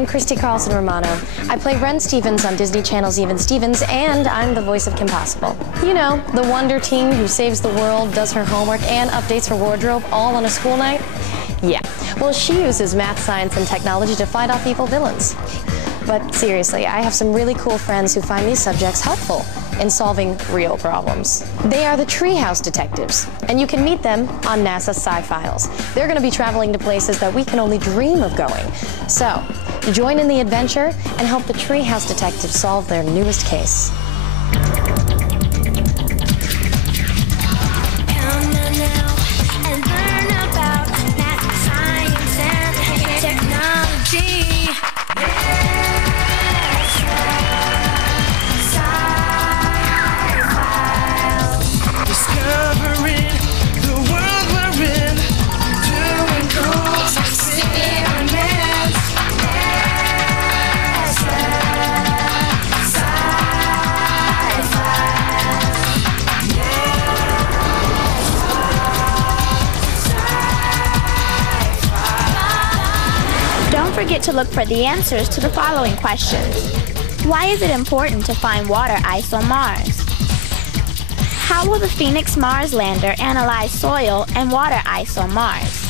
I'm Christy Carlson Romano. I play Ren Stevens on Disney Channel's Even Stevens, and I'm the voice of Kim Possible. You know, the wonder teen who saves the world, does her homework, and updates her wardrobe all on a school night? Yeah, well, she uses math, science, and technology to fight off evil villains. But seriously, I have some really cool friends who find these subjects helpful in solving real problems. They are the Treehouse Detectives, and you can meet them on NASA Sci-Files. They're going to be traveling to places that we can only dream of going. So, join in the adventure and help the Treehouse Detectives solve their newest case. Don't forget to look for the answers to the following questions. Why is it important to find water ice on Mars? How will the Phoenix Mars lander analyze soil and water ice on Mars?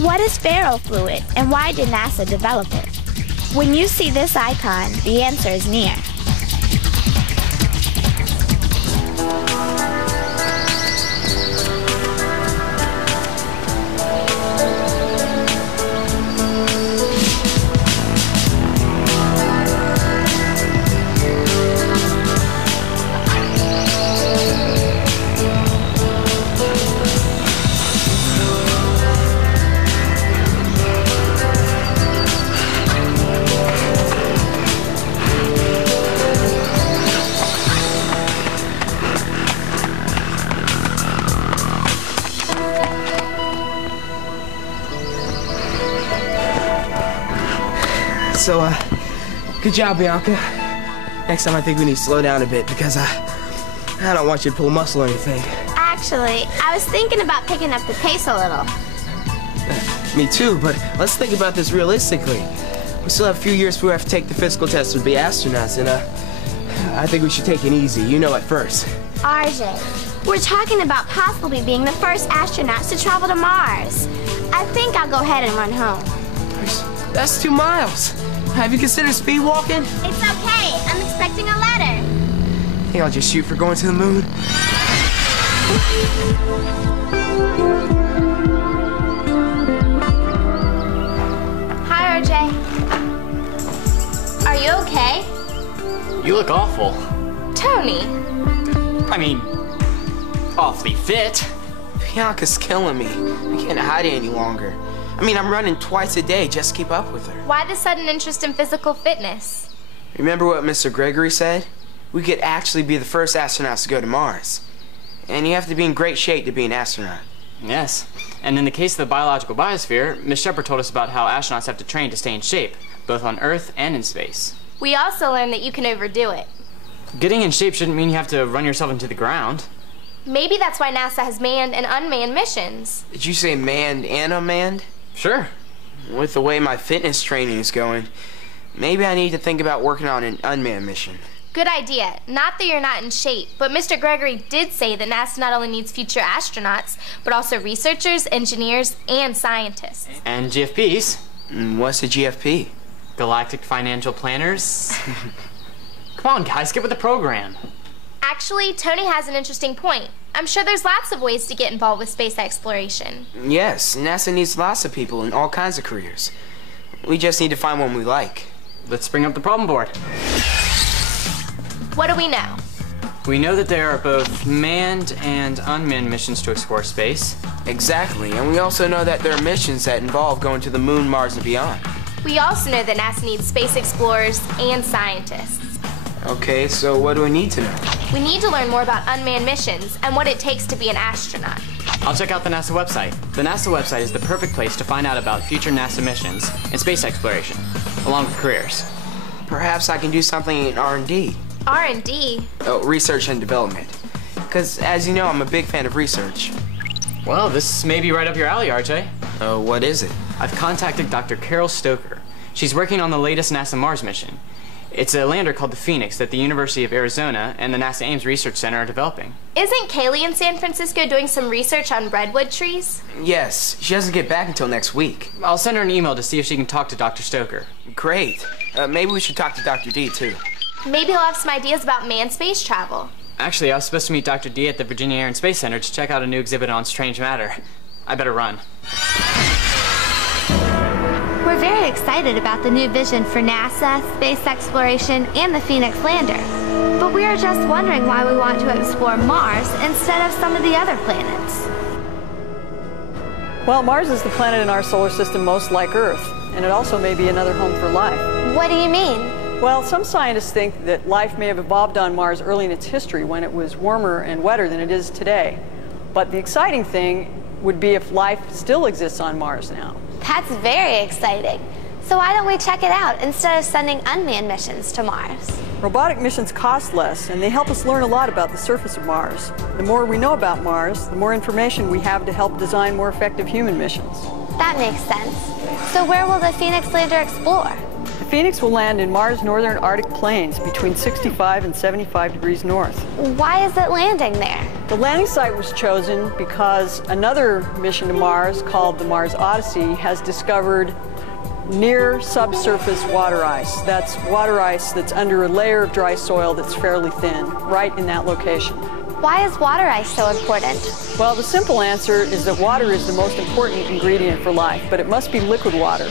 What is ferrofluid and why did NASA develop it? When you see this icon, the answer is near. So, good job, Bianca. Next time I think we need to slow down a bit because I don't want you to pull muscle or anything. Actually, I was thinking about picking up the pace a little. Me too, but let's think about this realistically. We still have a few years before we have to take the physical test to be astronauts, and I think we should take it easy, you know, at first. RJ, we're talking about possibly being the first astronauts to travel to Mars. I think I'll go ahead and run home. That's 2 miles. Have you considered speed walking? It's okay. I'm expecting a letter. I think I'll just shoot for going to the moon. Hi, RJ. Are you okay? You look awful. Tony. I mean, awfully fit. Bianca's killing me. I can't hide it any longer. I mean, I'm running twice a day just to keep up with her. Why the sudden interest in physical fitness? Remember what Mr. Gregory said? We could actually be the first astronauts to go to Mars. And you have to be in great shape to be an astronaut. Yes. And in the case of the biological biosphere, Miss Shepard told us about how astronauts have to train to stay in shape, both on Earth and in space. We also learned that you can overdo it. Getting in shape shouldn't mean you have to run yourself into the ground. Maybe that's why NASA has manned and unmanned missions. Did you say manned and unmanned? Sure. With the way my fitness training is going, maybe I need to think about working on an unmanned mission. Good idea. Not that you're not in shape, but Mr. Gregory did say that NASA not only needs future astronauts, but also researchers, engineers, and scientists. And GFPs. What's a GFP? Galactic Financial Planners. Come on, guys, get with the program. Actually, Tony has an interesting point. I'm sure there's lots of ways to get involved with space exploration. Yes, NASA needs lots of people in all kinds of careers. We just need to find one we like. Let's bring up the problem board. What do we know? We know that there are both manned and unmanned missions to explore space. Exactly, and we also know that there are missions that involve going to the moon, Mars, and beyond. We also know that NASA needs space explorers and scientists. Okay, so what do we need to know? We need to learn more about unmanned missions and what it takes to be an astronaut. I'll check out the NASA website. The NASA website is the perfect place to find out about future NASA missions and space exploration, along with careers. Perhaps I can do something in R&D. R&D? Oh, research and development. Because, as you know, I'm a big fan of research. Well, this may be right up your alley, RJ. Oh, what is it? I've contacted Dr. Carol Stoker. She's working on the latest NASA Mars mission. It's a lander called the Phoenix that the University of Arizona and the NASA Ames Research Center are developing. Isn't Kaylee in San Francisco doing some research on redwood trees? Yes, she doesn't get back until next week. I'll send her an email to see if she can talk to Dr. Stoker. Great. Maybe we should talk to Dr. D, too. Maybe he'll have some ideas about manned space travel. Actually, I was supposed to meet Dr. D at the Virginia Air and Space Center to check out a new exhibit on strange matter. I better run. We're very excited about the new vision for NASA, space exploration, and the Phoenix lander. But we are just wondering why we want to explore Mars instead of some of the other planets. Well, Mars is the planet in our solar system most like Earth, and it also may be another home for life. What do you mean? Well, some scientists think that life may have evolved on Mars early in its history when it was warmer and wetter than it is today. But the exciting thing would be if life still exists on Mars now. That's very exciting. So why don't we check it out instead of sending unmanned missions to Mars? Robotic missions cost less, and they help us learn a lot about the surface of Mars. The more we know about Mars, the more information we have to help design more effective human missions. That makes sense. So where will the Phoenix lander explore? The Phoenix will land in Mars' northern Arctic plains between 65 and 75 degrees north. Why is it landing there? The landing site was chosen because another mission to Mars, called the Mars Odyssey, has discovered near subsurface water ice. That's water ice that's under a layer of dry soil that's fairly thin, right in that location. Why is water ice so important? Well, the simple answer is that water is the most important ingredient for life, but it must be liquid water.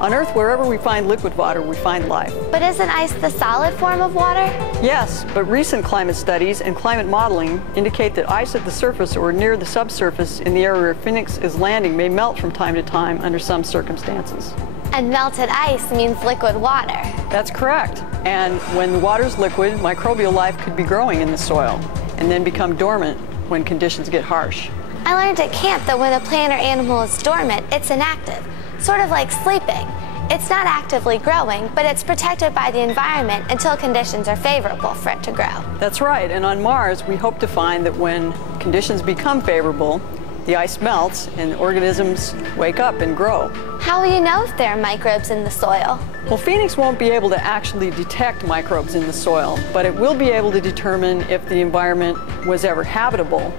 On Earth, wherever we find liquid water, we find life. But isn't ice the solid form of water? Yes, but recent climate studies and climate modeling indicate that ice at the surface or near the subsurface in the area where Phoenix is landing may melt from time to time under some circumstances. And melted ice means liquid water. That's correct. And when the water's liquid, microbial life could be growing in the soil and then become dormant when conditions get harsh. I learned at camp that when a plant or animal is dormant, it's inactive, sort of like sleeping. It's not actively growing, but it's protected by the environment until conditions are favorable for it to grow. That's right, and on Mars, we hope to find that when conditions become favorable, the ice melts and organisms wake up and grow. How will you know if there are microbes in the soil? Well, Phoenix won't be able to actually detect microbes in the soil, but it will be able to determine if the environment was ever habitable,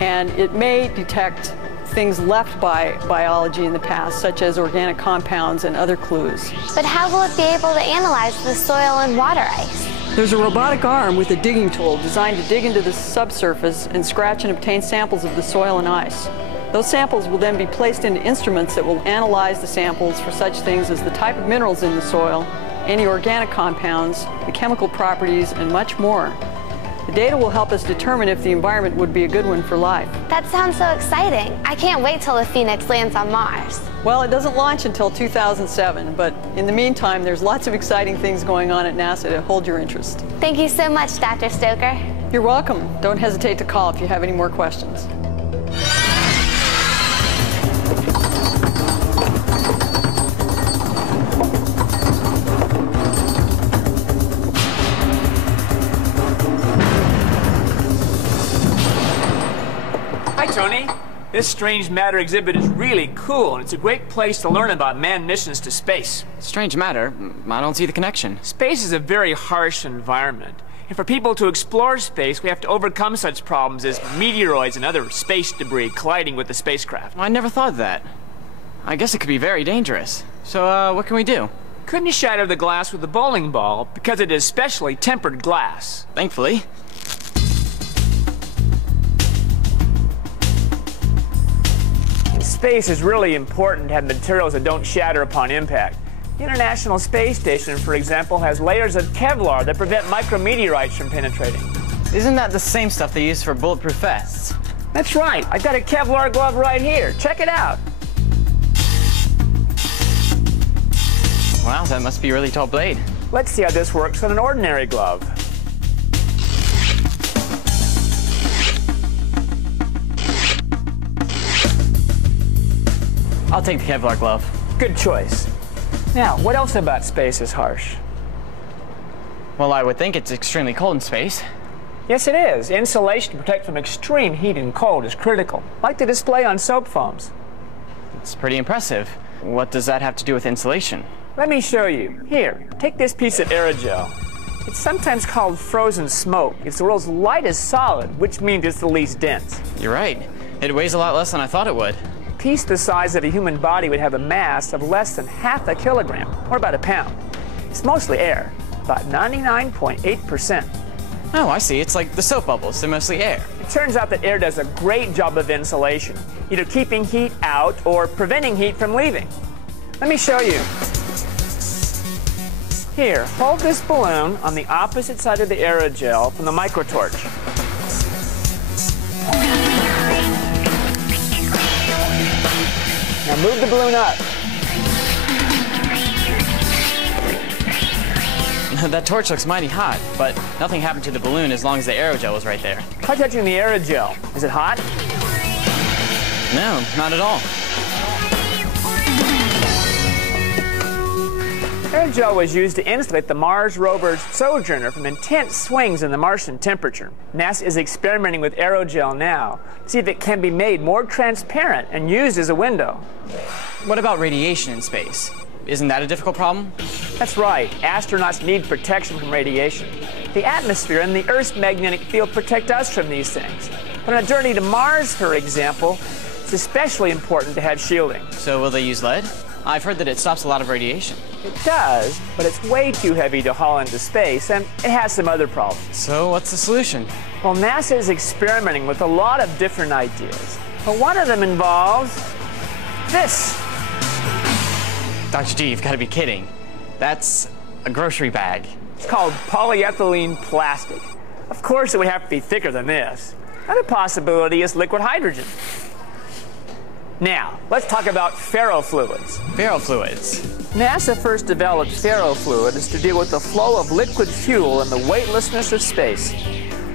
and it may detect things left by biology in the past, such as organic compounds and other clues. But how will it be able to analyze the soil and water ice? There's a robotic arm with a digging tool designed to dig into the subsurface and scratch and obtain samples of the soil and ice. Those samples will then be placed into instruments that will analyze the samples for such things as the type of minerals in the soil, any organic compounds, the chemical properties, and much more. The data will help us determine if the environment would be a good one for life. That sounds so exciting. I can't wait till the Phoenix lands on Mars. Well, it doesn't launch until 2007, but in the meantime, there's lots of exciting things going on at NASA to hold your interest. Thank you so much, Dr. Stoker. You're welcome. Don't hesitate to call if you have any more questions. Hi, Tony. This strange matter exhibit is really cool, and it's a great place to learn about manned missions to space. Strange matter? I don't see the connection. Space is a very harsh environment, and for people to explore space, we have to overcome such problems as meteoroids and other space debris colliding with the spacecraft. I never thought of that. I guess it could be very dangerous. So, what can we do? Couldn't you shatter the glass with a bowling ball, because it is specially tempered glass? Thankfully. Space is really important to have materials that don't shatter upon impact. The International Space Station, for example, has layers of Kevlar that prevent micrometeorites from penetrating. Isn't that the same stuff they use for bulletproof vests? That's right. I've got a Kevlar glove right here. Check it out. Wow, that must be a really tall blade. Let's see how this works on an ordinary glove. I'll take the Kevlar glove. Good choice. Now, what else about space is harsh? Well, I would think it's extremely cold in space. Yes, it is. Insulation to protect from extreme heat and cold is critical, like the display on soap foams. It's pretty impressive. What does that have to do with insulation? Let me show you. Here, take this piece of aerogel. It's sometimes called frozen smoke. It's the world's lightest solid, which means it's the least dense. You're right. It weighs a lot less than I thought it would. A piece the size of a human body would have a mass of less than half a kilogram, or about a pound. It's mostly air, about 99.8%. Oh, I see. It's like the soap bubbles. They're mostly air. It turns out that air does a great job of insulation, either keeping heat out or preventing heat from leaving. Let me show you. Here, hold this balloon on the opposite side of the aerogel from the microtorch. Now move the balloon up. That torch looks mighty hot, but nothing happened to the balloon as long as the aerogel was right there. Try touching the aerogel. Is it hot? No, not at all. Aerogel was used to insulate the Mars rover's Sojourner from intense swings in the Martian temperature. NASA is experimenting with aerogel now to see if it can be made more transparent and used as a window. What about radiation in space? Isn't that a difficult problem? That's right. Astronauts need protection from radiation. The atmosphere and the Earth's magnetic field protect us from these things. But on a journey to Mars, for example, it's especially important to have shielding. So will they use lead? I've heard that it stops a lot of radiation. It does, but it's way too heavy to haul into space, and it has some other problems. So what's the solution? Well, NASA is experimenting with a lot of different ideas. But one of them involves this. Dr. D, you've got to be kidding. That's a grocery bag. It's called polyethylene plastic. Of course, it would have to be thicker than this. Another possibility is liquid hydrogen. Now, let's talk about ferrofluids. Ferrofluids. NASA first developed ferrofluids to deal with the flow of liquid fuel and the weightlessness of space.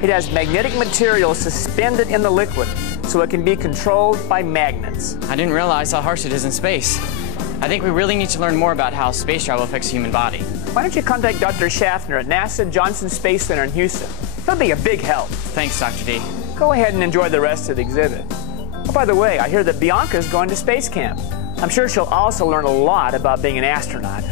It has magnetic material suspended in the liquid, so it can be controlled by magnets. I didn't realize how harsh it is in space. I think we really need to learn more about how space travel affects the human body. Why don't you contact Dr. Schaffner at NASA Johnson Space Center in Houston? He'll be a big help. Thanks, Dr. D. Go ahead and enjoy the rest of the exhibit. Oh, by the way, I hear that Bianca's going to space camp. I'm sure she'll also learn a lot about being an astronaut.